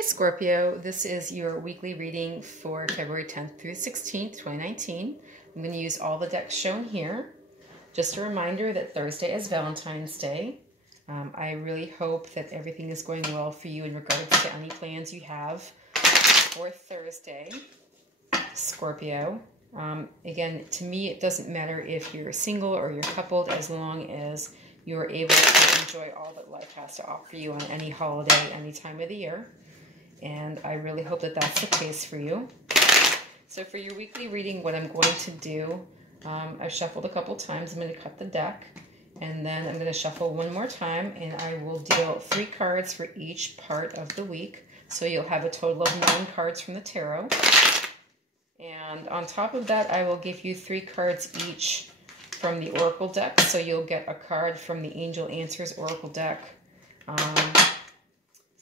Hi Scorpio, this is your weekly reading for February 10th through 16th, 2019. I'm going to use all the decks shown here. Just a reminder that Thursday is Valentine's Day. I really hope that everything is going well for you in regards to any plans you have for Thursday, Scorpio. Again, to me, it doesn't matter if you're single or you're coupled, as long as you're able to enjoy all that life has to offer you on any holiday, any time of the year. And I really hope that that's the case for you. So for your weekly reading, what I'm going to do, I've shuffled a couple times. I'm going to cut the deck, and then I'm going to shuffle one more time, and I will deal 3 cards for each part of the week. So you'll have a total of 9 cards from the tarot. And on top of that, I will give you 3 cards each from the Oracle deck. So you'll get a card from the Angel Answers Oracle deck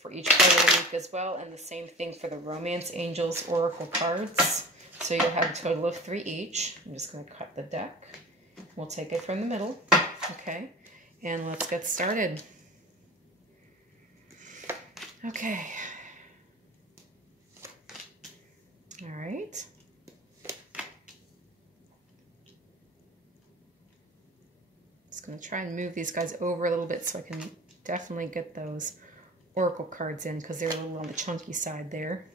for each part of the week as well, and the same thing for the Romance Angels Oracle cards. So you'll have a total of 3 each. I'm just going to cut the deck. We'll take it from the middle. Okay, and let's get started. Okay. All right. Just going to try and move these guys over a little bit so I can definitely get those Oracle cards in, because they're a little on the chunky side there.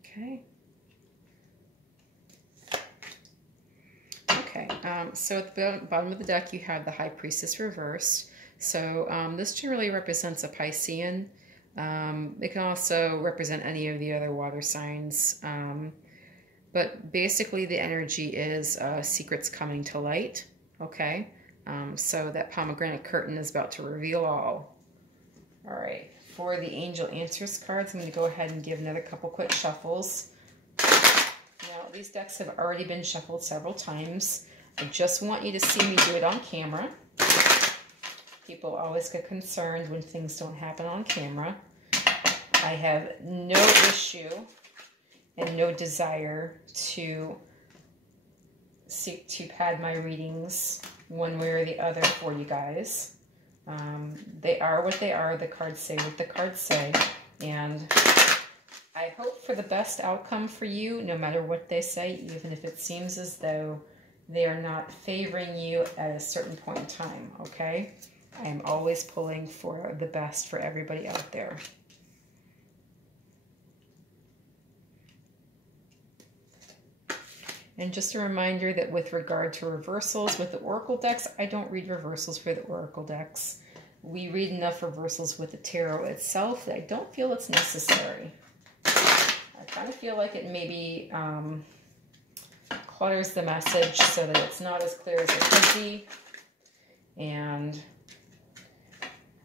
Okay. Okay, so at the bottom of the deck you have the High Priestess reversed. So this generally represents a Piscean. It can also represent any of the other water signs. But basically the energy is secrets coming to light. Okay. So that pomegranate curtain is about to reveal all. All right, for the Angel Answers cards, I'm going to go ahead and give another couple quick shuffles. Now, these decks have already been shuffled several times. I just want you to see me do it on camera. People always get concerned when things don't happen on camera. I have no issue and no desire to seek to pad my readings one way or the other for you guys. They are what they are. The cards say what the cards say. And I hope for the best outcome for you, no matter what they say, even if it seems as though they are not favoring you at a certain point in time, okay? I am always pulling for the best for everybody out there. And just a reminder that with regard to reversals with the Oracle decks, I don't read reversals for the Oracle decks. We read enough reversals with the tarot itself that I don't feel it's necessary. I kind of feel like it maybe clutters the message so that it's not as clear as it could be. And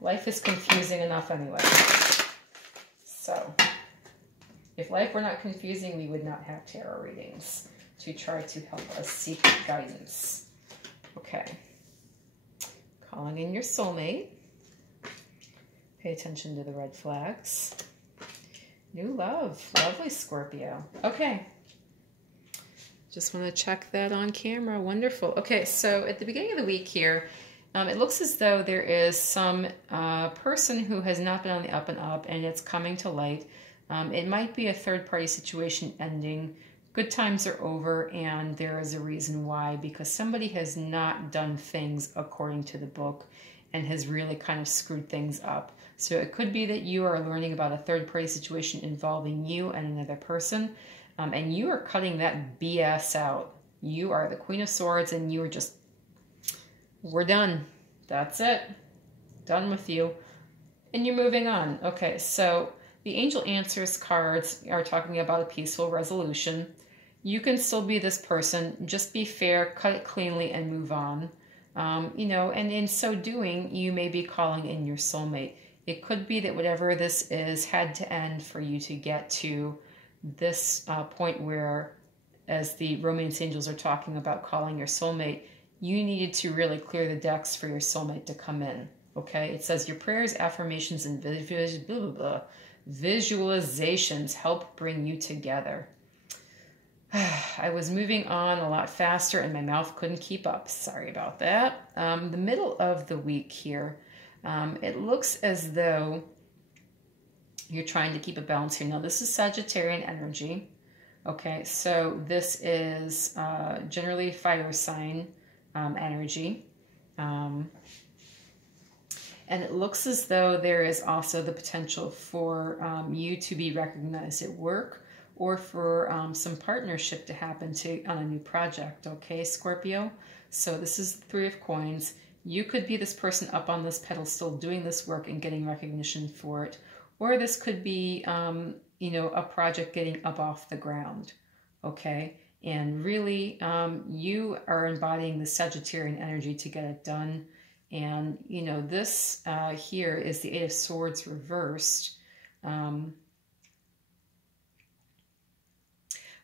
life is confusing enough anyway. So if life were not confusing, we would not have tarot readings to try to help us seek guidance. Okay. Calling in your soulmate. Pay attention to the red flags. New love. Lovely, Scorpio. Okay. Just want to check that on camera. Wonderful. Okay, so at the beginning of the week here, it looks as though there is some person who has not been on the up and up, and it's coming to light. It might be a third-party situation ending. Good times are over, and there is a reason why, because somebody has not done things according to the book and has really kind of screwed things up. So it could be that you are learning about a third-party situation involving you and another person, and you are cutting that BS out. You are the Queen of Swords, and you are just, we're done. That's it. Done with you. And you're moving on. Okay, so the Angel Answers cards are talking about a peaceful resolution. You can still be this person. Just be fair, cut it cleanly, and move on. You know, and in so doing, you may be calling in your soulmate. It could be that whatever this is had to end for you to get to this point where, as the Romance Angels are talking about calling your soulmate, you needed to really clear the decks for your soulmate to come in. Okay? It says your prayers, affirmations, and visualizations help bring you together. I was moving on a lot faster and my mouth couldn't keep up. Sorry about that. The middle of the week here, It looks as though you're trying to keep a balance here. Now, this is Sagittarian energy. Okay, so this is generally fire sign energy. And it looks as though there is also the potential for you to be recognized at work, or for some partnership to happen on a new project, okay, Scorpio? So this is the Three of Coins. You could be this person up on this pedestal doing this work and getting recognition for it. Or this could be, you know, a project getting up off the ground, okay? And really, you are embodying the Sagittarian energy to get it done. And, you know, this here is the Eight of Swords reversed.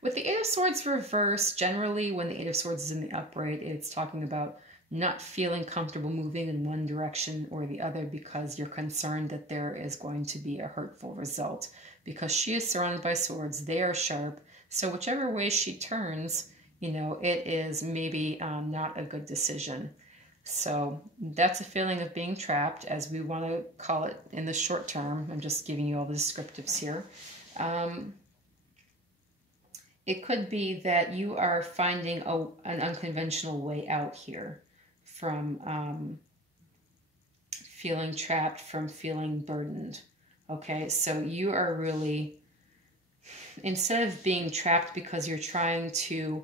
With the Eight of Swords reversed, generally when the Eight of Swords is in the upright, it's talking about not feeling comfortable moving in one direction or the other because you're concerned that there is going to be a hurtful result. Because she is surrounded by swords, they are sharp. So whichever way she turns, you know, it is maybe not a good decision. So that's a feeling of being trapped, as we want to call it in the short term. I'm just giving you all the descriptives here. It could be that you are finding an unconventional way out here from feeling trapped, from feeling burdened. Okay, so you are really, instead of being trapped because you're trying to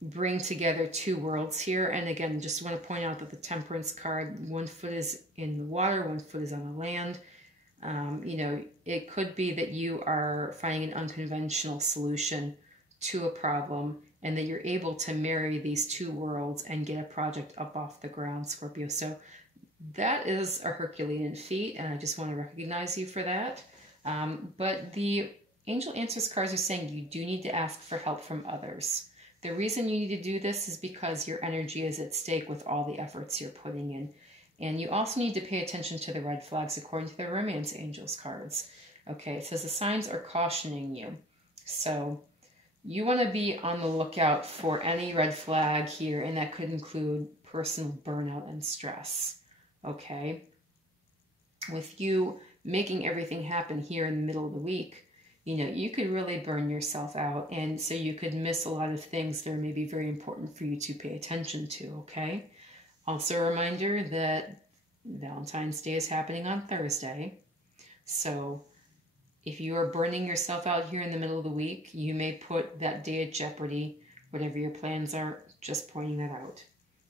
bring together two worlds here, and again, just want to point out that the Temperance card, one foot is in the water, one foot is on the land. You know, it could be that you are finding an unconventional solution to a problem, and that you're able to marry these two worlds and get a project up off the ground, Scorpio. So that is a Herculean feat, and I just want to recognize you for that. But the Angel Answers cards are saying you do need to ask for help from others. The reason you need to do this is because your energy is at stake with all the efforts you're putting in. And you also need to pay attention to the red flags according to the Romance Angels cards. Okay, it says the signs are cautioning you. So you want to be on the lookout for any red flag here, and that could include personal burnout and stress. Okay? With you making everything happen here in the middle of the week, you know, you could really burn yourself out, and so you could miss a lot of things that are maybe very important for you to pay attention to, okay? Also a reminder that Valentine's Day is happening on Thursday, so if you are burning yourself out here in the middle of the week, you may put that day at jeopardy. Whatever your plans are, just pointing that out.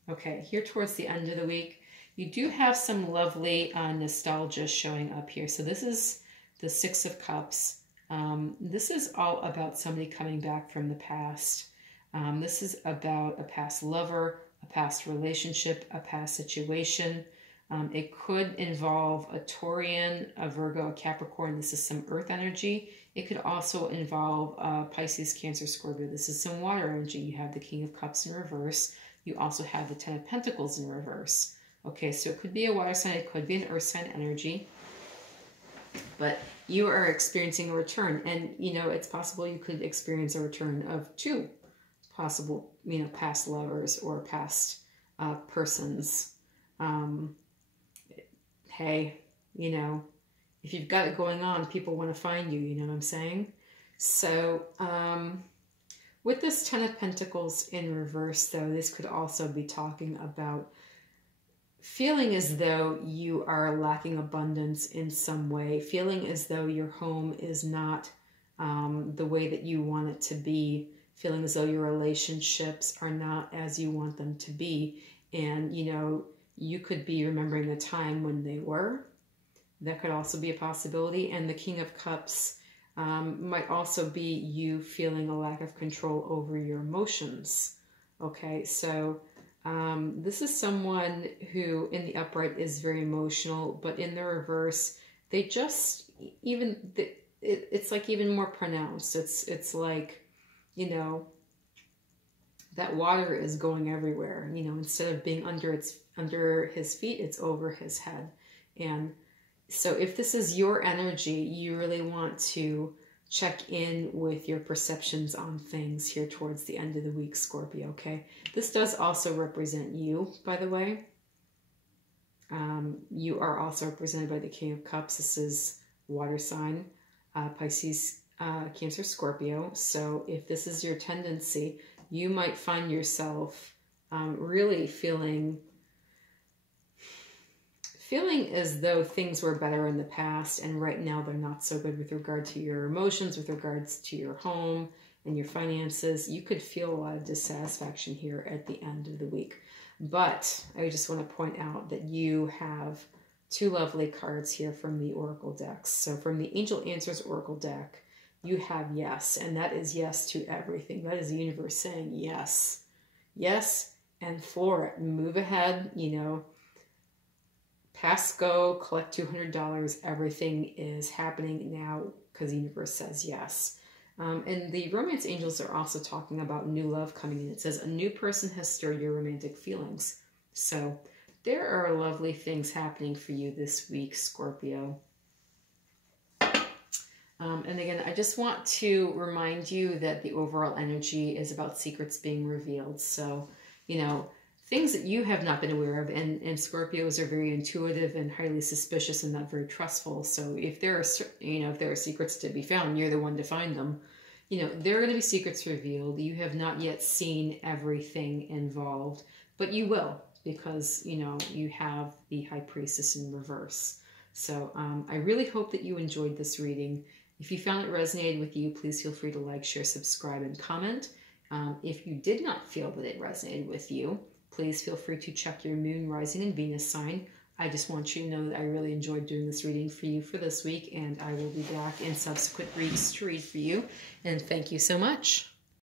Okay, here towards the end of the week, you do have some lovely nostalgia showing up here. So this is the Six of Cups. This is all about somebody coming back from the past. This is about a past lover, a past relationship, a past situation. It could involve a Taurian, a Virgo, a Capricorn. This is some earth energy. It could also involve Pisces, Cancer, Scorpio. This is some water energy. You have the King of Cups in reverse. You also have the Ten of Pentacles in reverse. Okay, so it could be a water sign. It could be an earth sign energy. But you are experiencing a return. And, you know, it's possible you could experience a return of two possible, you know, past lovers or past persons. Hey, you know, if you've got it going on, people want to find you, you know what I'm saying? So, with this Ten of Pentacles in reverse, though, this could also be talking about feeling as though you are lacking abundance in some way, feeling as though your home is not the way that you want it to be, feeling as though your relationships are not as you want them to be. And, you know, you could be remembering a time when they were. That could also be a possibility. And the King of Cups might also be you feeling a lack of control over your emotions. Okay, so this is someone who in the upright is very emotional, but in the reverse, they just, it's like even more pronounced. It's like, you know, that water is going everywhere. You know, instead of being under his feet, it's over his head. And so if this is your energy, you really want to check in with your perceptions on things here towards the end of the week, Scorpio, okay? This does also represent you, by the way. You are also represented by the King of Cups. This is water sign, Pisces, Cancer, Scorpio. So if this is your tendency, you might find yourself really feeling as though things were better in the past, and right now they're not so good with regard to your emotions, with regards to your home and your finances. You could feel a lot of dissatisfaction here at the end of the week. But I just want to point out that you have two lovely cards here from the Oracle decks. So from the Angel Answers Oracle deck, you have yes, and that is yes to everything. That is the universe saying yes. Yes, and for it. Move ahead, you know. Pass go, collect $200. Everything is happening now because the universe says yes. And the romance angels are also talking about new love coming in. It says a new person has stirred your romantic feelings. So there are lovely things happening for you this week, Scorpio. And again, I just want to remind you that the overall energy is about secrets being revealed. So, you know, things that you have not been aware of, and Scorpios are very intuitive and highly suspicious and not very trustful. So if there are, you know, if there are secrets to be found, you're the one to find them. You know, there are going to be secrets revealed. You have not yet seen everything involved, but you will, because, you know, you have the High Priestess in reverse. So I really hope that you enjoyed this reading. If you found it resonated with you, please feel free to like, share, subscribe, and comment. If you did not feel that it resonated with you, please feel free to check your moon, rising, and Venus sign. I just want you to know that I really enjoyed doing this reading for you for this week, and I will be back in subsequent weeks to read for you. And thank you so much.